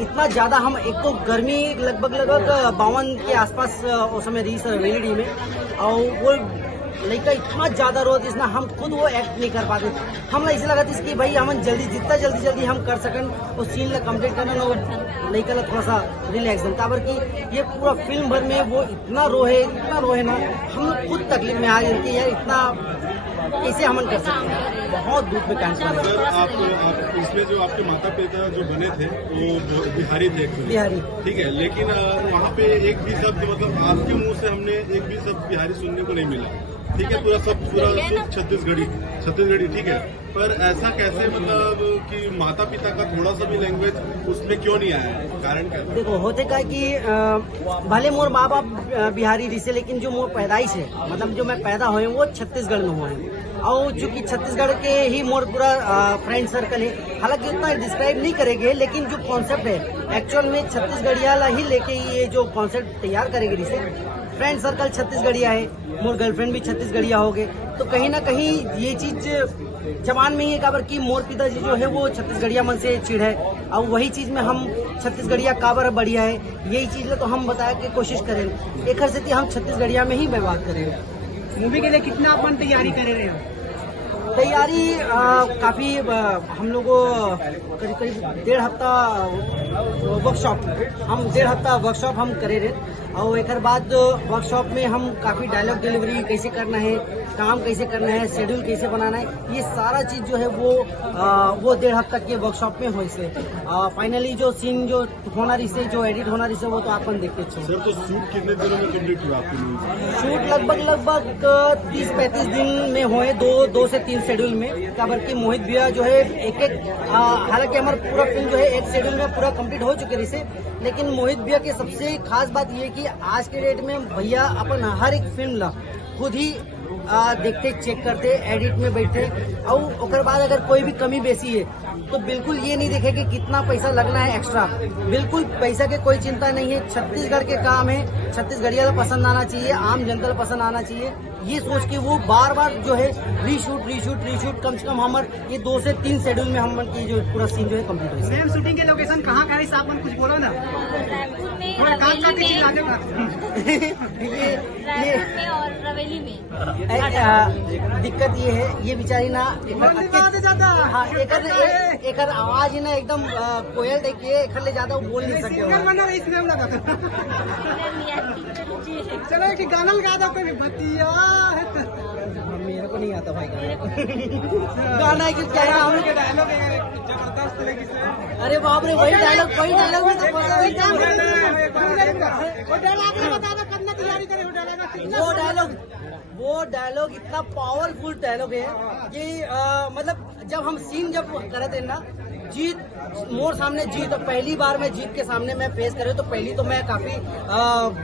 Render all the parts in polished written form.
इतना ज्यादा हम एक तो गर्मी लगभग 52 के आसपास उस समय रही सर वेलिडी में, और वो लड़का इतना ज्यादा रो जिसना हम खुद वो एक्ट नहीं कर पाते। हम ऐसे लगा था कि भाई हम जितना जल्दी हम कर सकन उस सीन ला कंप्लीट करना ना, वो लड़का ला थोड़ा सा रिलैक्स था। कि ये पूरा फिल्म भर में वो इतना रोहे ना, हम खुद तकलीफ में आ गए कि यार इतना कैसे हमन कर सकते हैं। बहुत दुख में काम कर सर, आप इसमें जो आपके माता पिता जो बने थे वो बिहारी थे, बिहारी, ठीक है, लेकिन वहाँ पे एक भी शब्द मतलब आपके मुंह से हमने एक भी शब्द बिहारी सुनने को नहीं मिला, ठीक है, पूरा छत्तीसगढ़ी, ठीक है। पर ऐसा कैसे मतलब कि माता पिता का थोड़ा सा भी लैंग्वेज उसमें क्यों नहीं आया, कारण क्या? देखो होते का कि भले मोर माँ बाप बिहारी रिसे, लेकिन जो मोर पैदाइश है, मतलब जो मैं पैदा हुए वो छत्तीसगढ़ में हुआ है, और चूंकि छत्तीसगढ़ के ही मोर पूरा फ्रेंड सर्कल है। हालांकि उतना डिस्क्राइब नहीं करेंगे, लेकिन जो कॉन्सेप्ट है एक्चुअल में छत्तीसगढ़िया ही लेके ये जो कॉन्सेप्ट तैयार करेंगे रिसे। फ्रेंड सर्कल छत्तीसगढ़िया है, मोर गर्लफ्रेंड भी छत्तीसगढ़िया हो गए, तो कहीं ना कहीं ये चीज जवान में ही है काबर की मोर पिताजी जो है वो छत्तीसगढ़िया मन से चिढ़ है, और वही चीज में हम छत्तीसगढ़िया काबर बढ़िया है यही चीज तो हम बताया कि कोशिश करें एक से हम छत्तीसगढ़िया में ही व्यवहार करें। मूवी के लिए कितना अपन तैयारी करे रहे हैं? तैयारी काफी हम लोगों करीब 1.5 हफ्ता वर्कशॉप हम करे रहे, और एक बाद वर्कशॉप में हम काफी डायलॉग डिलीवरी कैसे करना है, काम कैसे करना है, शेड्यूल कैसे बनाना है, ये सारा चीज जो है वो 1.5 हफ्ता के वर्कशॉप में हो से फाइनली जो सीन जो होना रही से, जो एडिट होना रही से, वो तो अपन देखते छो। सर, तो शूट कितने दिनों में कंप्लीट हुआ आपकी? शूट लगभग 30-35 दिन में हुए, 2 से 3 शेड्यूल में। काबर की मोहित भैया जो है एक हालांकि हमारा पूरा फिल्म जो है एक शेड्यूल में पूरा कंप्लीट हो चुके रही, लेकिन मोहित भैया की सबसे खास बात ये कि आज के डेट में भैया अपन हर एक फिल्म ला खुद ही देखते, चेक करते, एडिट में बैठते, और उसके बाद अगर कोई भी कमी बेसी है तो बिल्कुल ये नहीं देखे कि कितना पैसा लगना है एक्स्ट्रा, बिल्कुल पैसा की कोई चिंता नहीं है। छत्तीसगढ़ के काम है, छत्तीसगढ़िया पसंद आना चाहिए, आम जनता पसंद आना चाहिए, ये सोच के वो बार जो है रीशूट कम से कम हमारे ये 2 से 3 शेड्यूल में हम की जो पूरा सीन जो है कम्प्लीट हुई। मैम, शूटिंग के लोकेशन कहाँ का है? साहब कुछ बोलो ना। ये और रवेली में दिक्कत ये है, ये बेचारी ना हाँ एक आवाज ही ना एकदम कोयल देखिए एक ले ज्यादा बोल नहीं सके। चलो एक गाना लगा दो, कोई बतिया है तो। मेरे को नहीं आता भाई गाना है कि क्या है हम के डायलॉग जबरदस्त लगी सर। अरे बाप रे, वही डायलॉग में वो डायलॉग इतना पावरफुल डायलॉग है कि मतलब जब हम सीन जब करे थे ना, जीत मोर सामने जीत, पहली बार मैं जीत के सामने मैं फेस करे तो पहली तो मैं काफी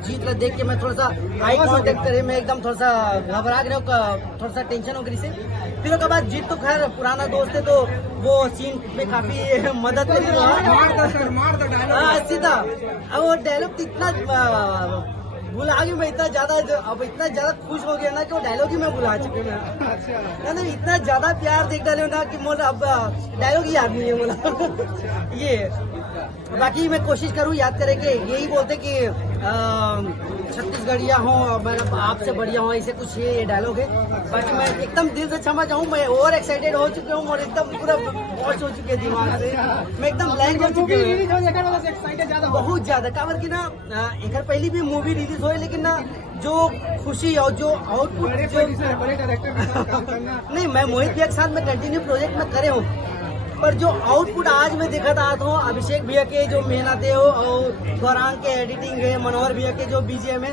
जीत का देख के मैं थोड़ा सा आई कांटेक्ट करे, मैं एकदम थोड़ा सा घबरा गया, थोड़ा सा टेंशन हो गई से। फिर उसके बाद जीत तो खैर पुराना दोस्त है, तो वो सीन में काफी मदद करी, सीधा। अब वो डायलॉग इतना भुला गई, मैं इतना ज्यादा खुश हो गया ना कि वो डायलॉग ही मैं भुला चुके ना, ना इतना ज्यादा प्यार देख डाले ना कि मोला अब डायलॉग ही याद नहीं है मोला। ये बाकी मैं कोशिश करूँ याद करे के, यही बोलते कि छत्तीसगढ़िया हो, मैं आपसे बढ़िया हूँ, ऐसे कुछ ये डायलॉग है। बाकी मैं एकदम दिल से क्षमा चाहूँ, मैं ओवर एक्साइटेड हो चुके हूँ और एकदम पूरा वॉश हो चुके हैं दिमाग से, मैं एकदम ब्लैंक हो चुके हैं बहुत ज्यादा। काबर की ना एक पहली भी मूवी रिलीज हो, लेकिन ना जो खुशी और जो आउटपुट नहीं, मैं मोहित भैया के साथ मैं कंटिन्यू प्रोजेक्ट में करे हूँ, पर जो आउटपुट आज मैं देखा था तो अभिषेक भैया के जो मेहनत है और गौरांग के एडिटिंग है, मनोहर भैया के जो बीजीएम है,